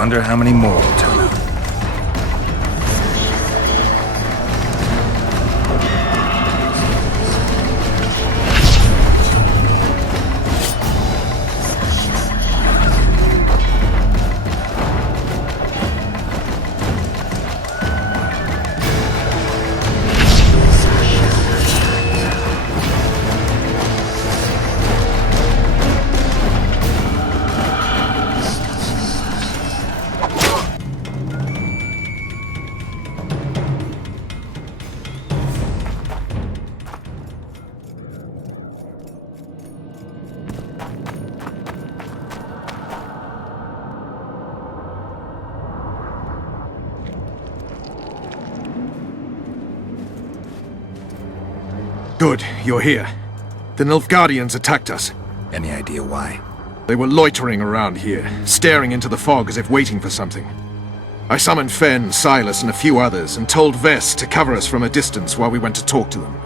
Wonder how many more will turn up. Good, you're here. The Nilfgaardians attacked us. Any idea why? They were loitering around here, staring into the fog as if waiting for something. I summoned Fen, Silas, and a few others, and told Vess to cover us from a distance while we went to talk to them.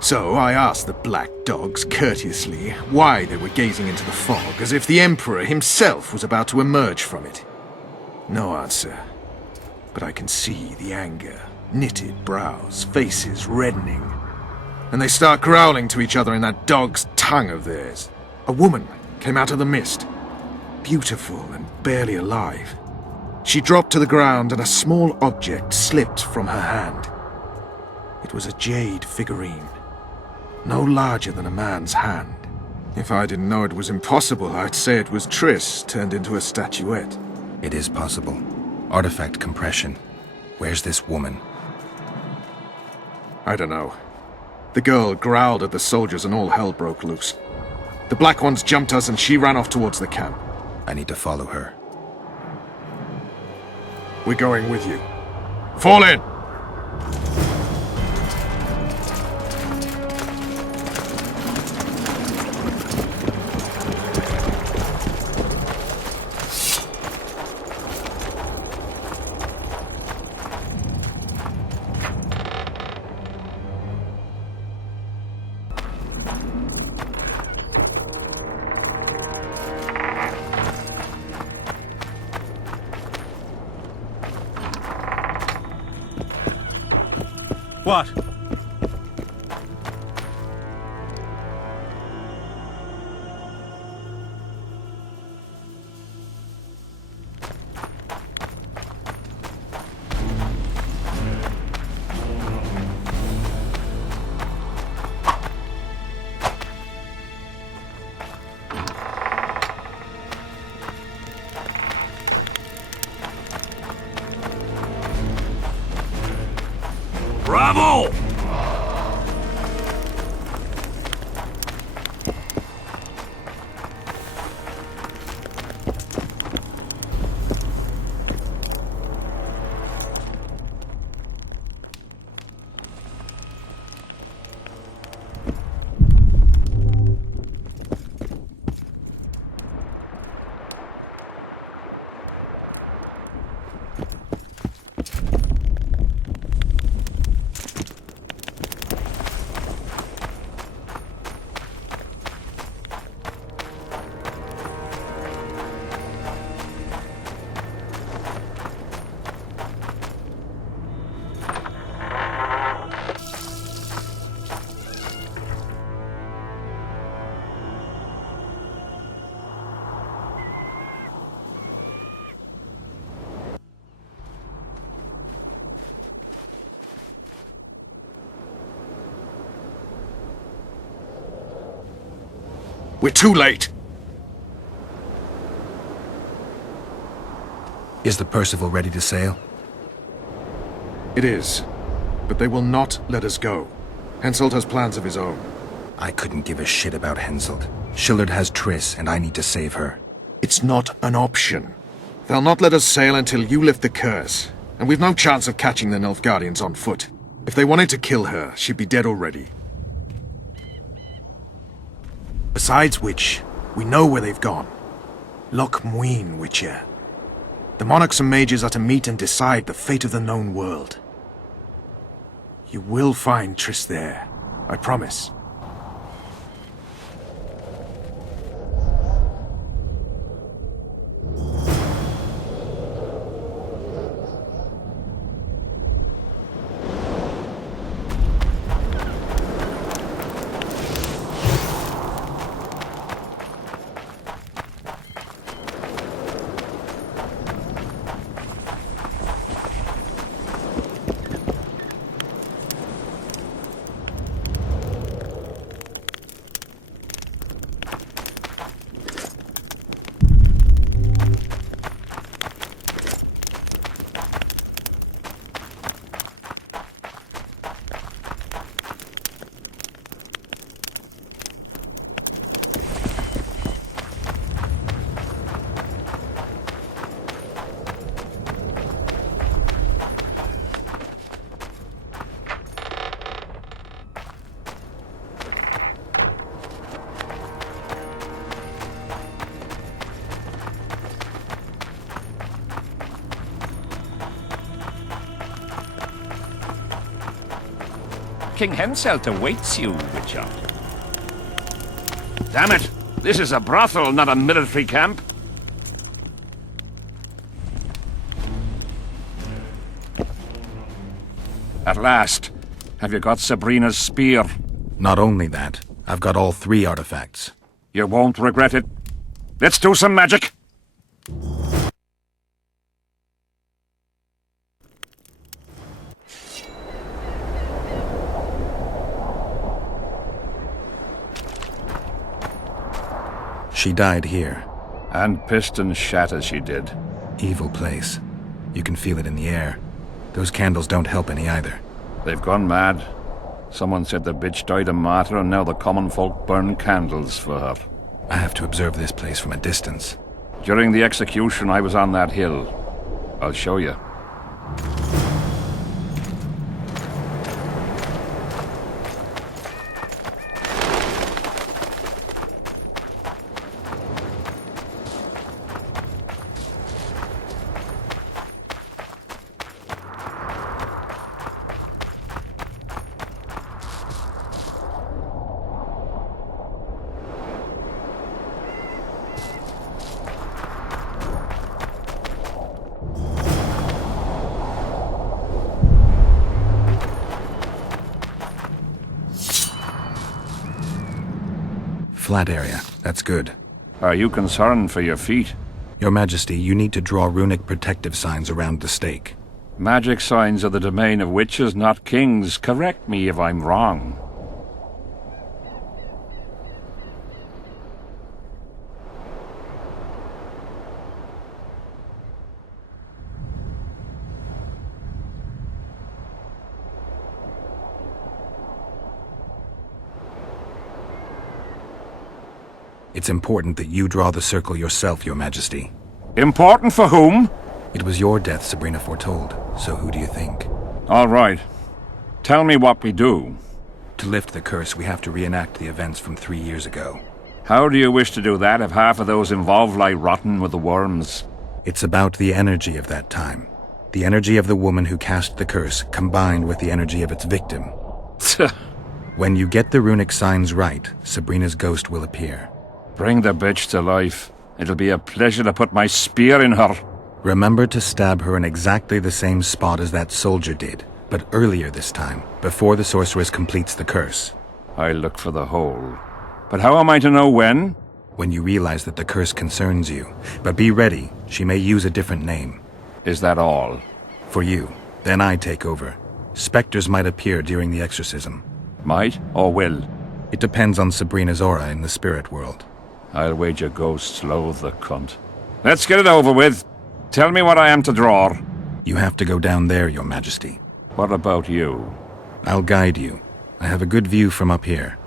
So I asked the black dogs courteously why they were gazing into the fog, as if the Emperor himself was about to emerge from it. No answer. But I can see the anger. Knitted brows, faces reddening. And they start growling to each other in that dog's tongue of theirs. A woman came out of the mist. Beautiful and barely alive. She dropped to the ground and a small object slipped from her hand. It was a jade figurine. No larger than a man's hand. If I didn't know it was impossible, I'd say it was Triss turned into a statuette. It is possible. Artifact compression. Where's this woman? I don't know. The girl growled at the soldiers and all hell broke loose. The Black Ones jumped us and she ran off towards the camp. I need to follow her. We're going with you. Fall in! What? Bravo! We're too late! Is the Percival ready to sail? It is. But they will not let us go. Henselt has plans of his own. I couldn't give a shit about Henselt. Shillard has Triss, and I need to save her. It's not an option. They'll not let us sail until you lift the curse. And we've no chance of catching the Nilfgaardians on foot. If they wanted to kill her, she'd be dead already. Besides which, we know where they've gone. Loch Muin, Witcher. The monarchs and mages are to meet and decide the fate of the known world. You will find Triss there, I promise. King Henselt awaits you, Witcher. Damn it! This is a brothel, not a military camp. At last. Have you got Sabrina's spear? Not only that, I've got all 3 artifacts. You won't regret it. Let's do some magic! She died here. And pissed and shat as she did. Evil place. You can feel it in the air. Those candles don't help any either. They've gone mad. Someone said the bitch died a martyr and now the common folk burn candles for her. I have to observe this place from a distance. During the execution, I was on that hill. I'll show you. Flat area. That's good. Are you concerned for your feet? Your Majesty, you need to draw runic protective signs around the stake. Magic signs are the domain of witches, not kings. Correct me if I'm wrong. It's important that you draw the circle yourself, Your Majesty. Important for whom? It was your death Sabrina foretold, so who do you think? All right. Tell me what we do. To lift the curse, we have to reenact the events from 3 years ago. How do you wish to do that if half of those involved lie rotten with the worms? It's about the energy of that time. The energy of the woman who cast the curse, combined with the energy of its victim. When you get the runic signs right, Sabrina's ghost will appear. Bring the bitch to life. It'll be a pleasure to put my spear in her. Remember to stab her in exactly the same spot as that soldier did, but earlier this time, before the sorceress completes the curse. I'll look for the hole. But how am I to know when? When you realize that the curse concerns you. But be ready, she may use a different name. Is that all? For you. Then I take over. Spectres might appear during the exorcism. Might or will? It depends on Sabrina's aura in the spirit world. I'll wager ghosts loathe the cunt. Let's get it over with. Tell me what I am to draw. You have to go down there, Your Majesty. What about you? I'll guide you. I have a good view from up here.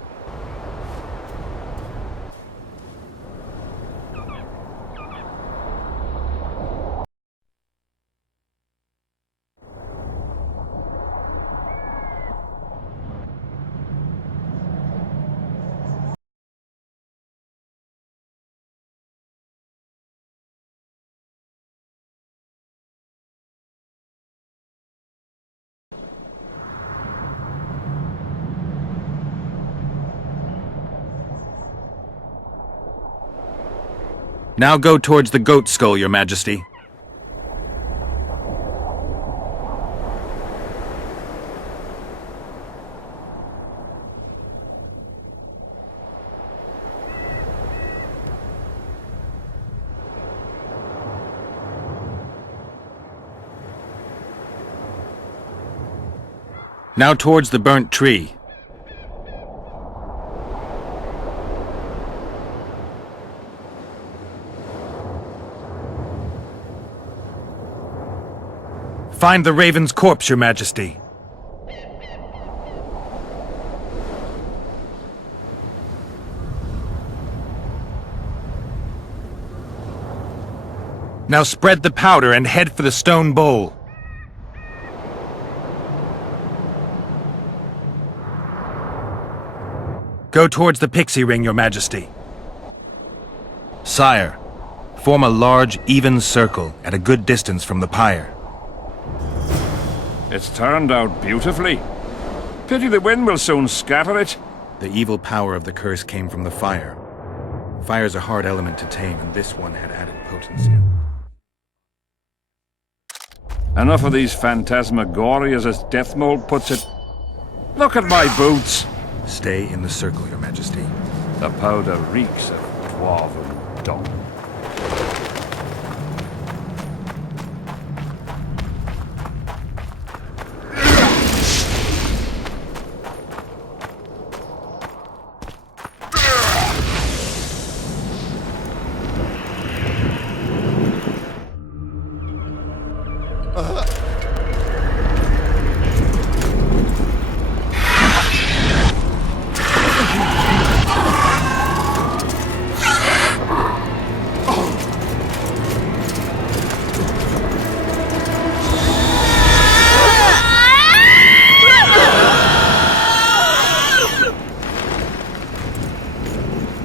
Now go towards the goat skull, Your Majesty. Now towards the burnt tree. Find the raven's corpse, Your Majesty. Now spread the powder and head for the stone bowl. Go towards the pixie ring, Your Majesty. Sire, form a large, even circle at a good distance from the pyre. It's turned out beautifully. Pity the wind will soon scatter it. The evil power of the curse came from the fire. Fire's a hard element to tame, and this one had added potency. Enough of these phantasmagoria, as Deathmold puts it. Look at my boots. Stay in the circle, Your Majesty. The powder reeks of dwarven dung.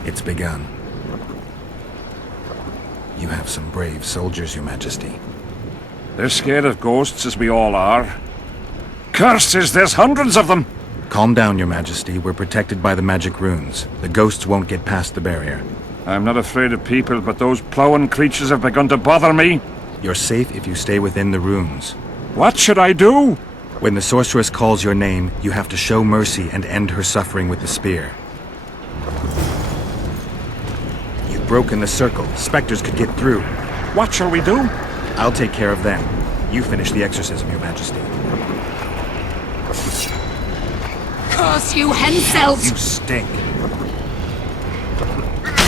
It's begun. You have some brave soldiers, Your Majesty. They're scared of ghosts, as we all are. Curses, there's hundreds of them! Calm down, Your Majesty. We're protected by the magic runes. The ghosts won't get past the barrier. I'm not afraid of people, but those plowing creatures have begun to bother me. You're safe if you stay within the runes. What should I do? When the sorceress calls your name, you have to show mercy and end her suffering with the spear. You've broken the circle. Spectres could get through. What shall we do? I'll take care of them. You finish the exorcism, Your Majesty. Curse you, Henselt! You stink.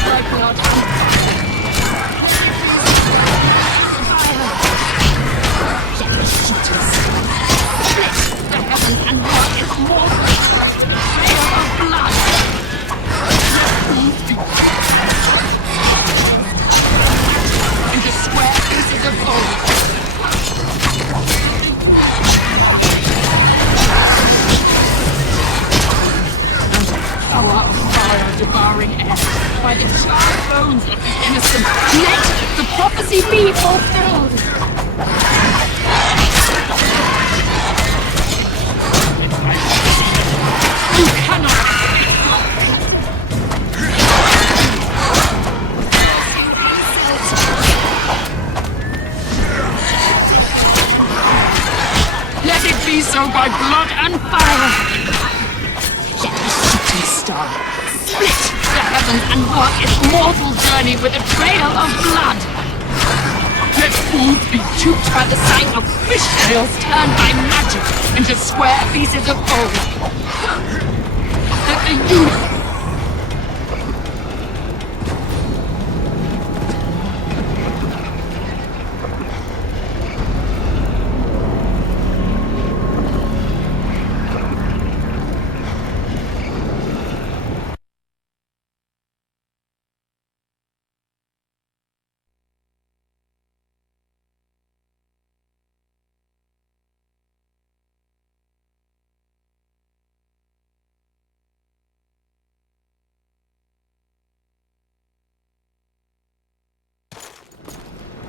My blood. Let the shooters split the heavens and work its mortal trail of blood. Into square pieces of gold. Power of fire devouring air by the charred bones of the innocent. Let the prophecy be fulfilled! You cannot escape your fate! Let it be so by blood and fire! Let the shooting star split the heavens and work its mortal journey with a trail of blood. Let fools be duped by the sight of fish scales turned by magic into square pieces of gold. Let the universe...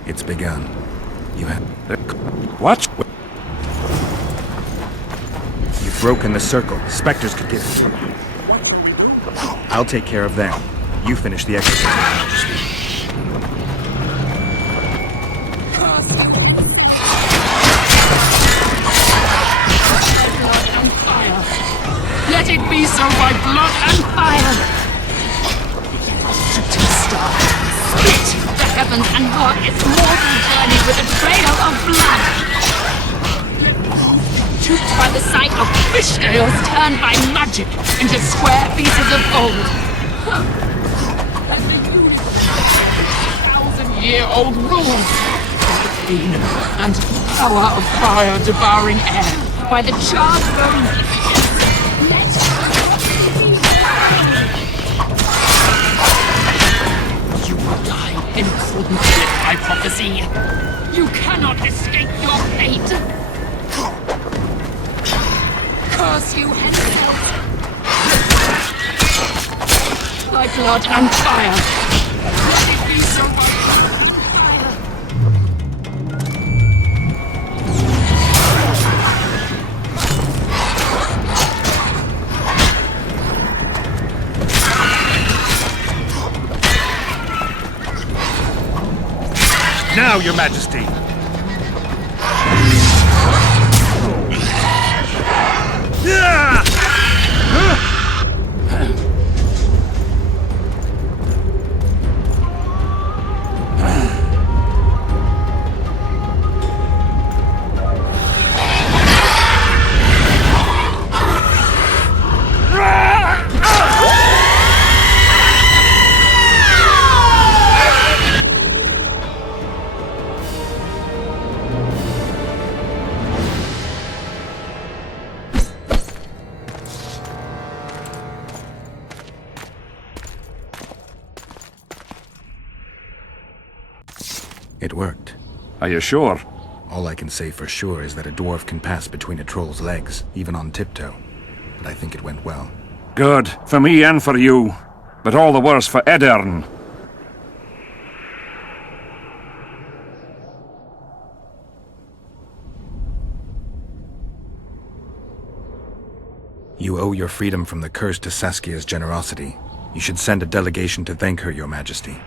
It's begun. You have... What? You've broken the circle. Spectres could get... I'll take care of them. You finish the exorcism, Your Majesty. blood and fire. Let it be so by blood and fire. Let the shooting star split the heavens and work its mortal journey with a trail of blood. Duped by the sight of fish scales turned by magic into square pieces of gold. And the thousand-year-old rules. Pain and power of fire devouring air by the charred bones of the innocent. Let the prophecy be fulfilled. You will die in accordance with my prophecy. You cannot escape your fate. Curse you, Henselt. By blood and fire. Let it be so by blood and fire. Now, Your Majesty! It worked. Are you sure? All I can say for sure is that a dwarf can pass between a troll's legs, even on tiptoe. But I think it went well. Good. For me and for you. But all the worse for Edern. You owe your freedom from the curse to Saskia's generosity. You should send a delegation to thank her, Your Majesty.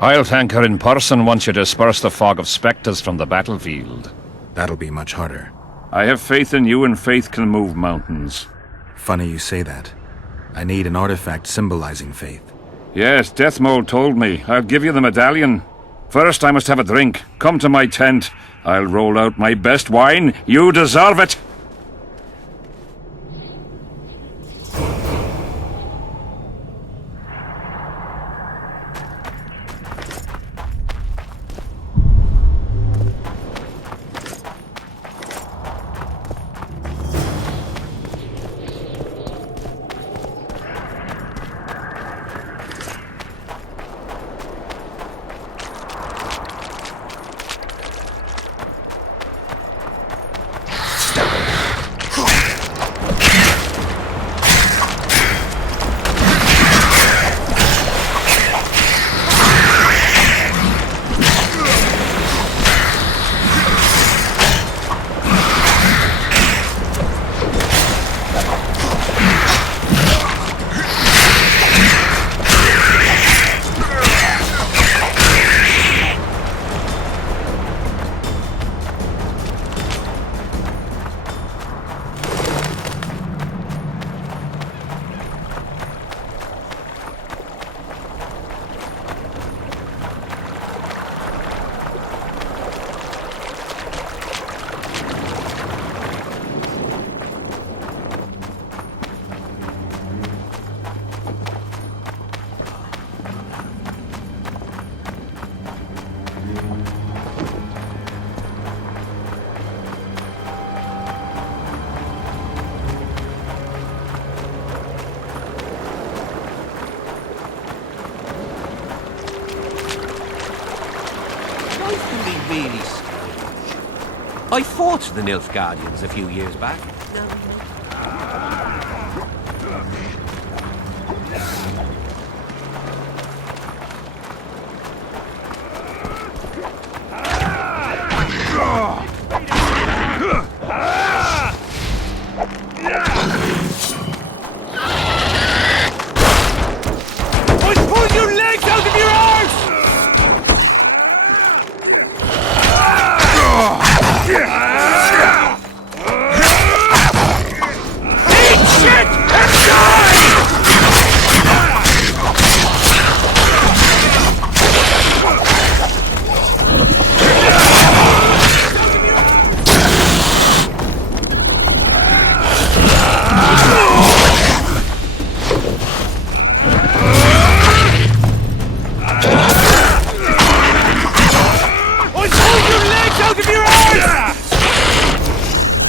I'll thank her in person once you disperse the fog of spectres from the battlefield. That'll be much harder. I have faith in you, and faith can move mountains. Funny you say that. I need an artifact symbolizing faith. Yes, Deathmold told me. I'll give you the medallion. First, I must have a drink. Come to my tent. I'll roll out my best wine. You deserve it! Really strange. I fought the Nilfgaardians a few years back.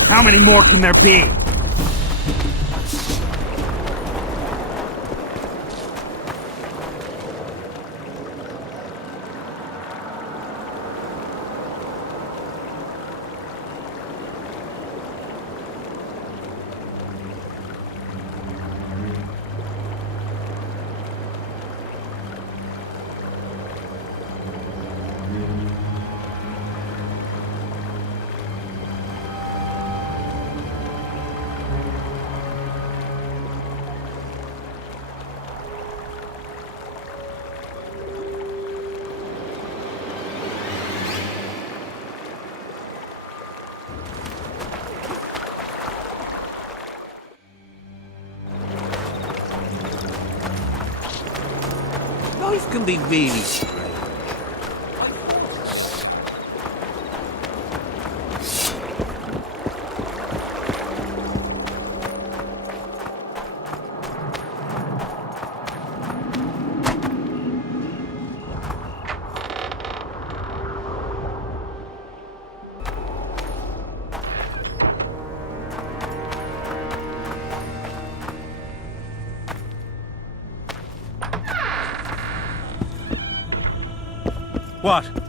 How many more can there be? Life can be really strange. What?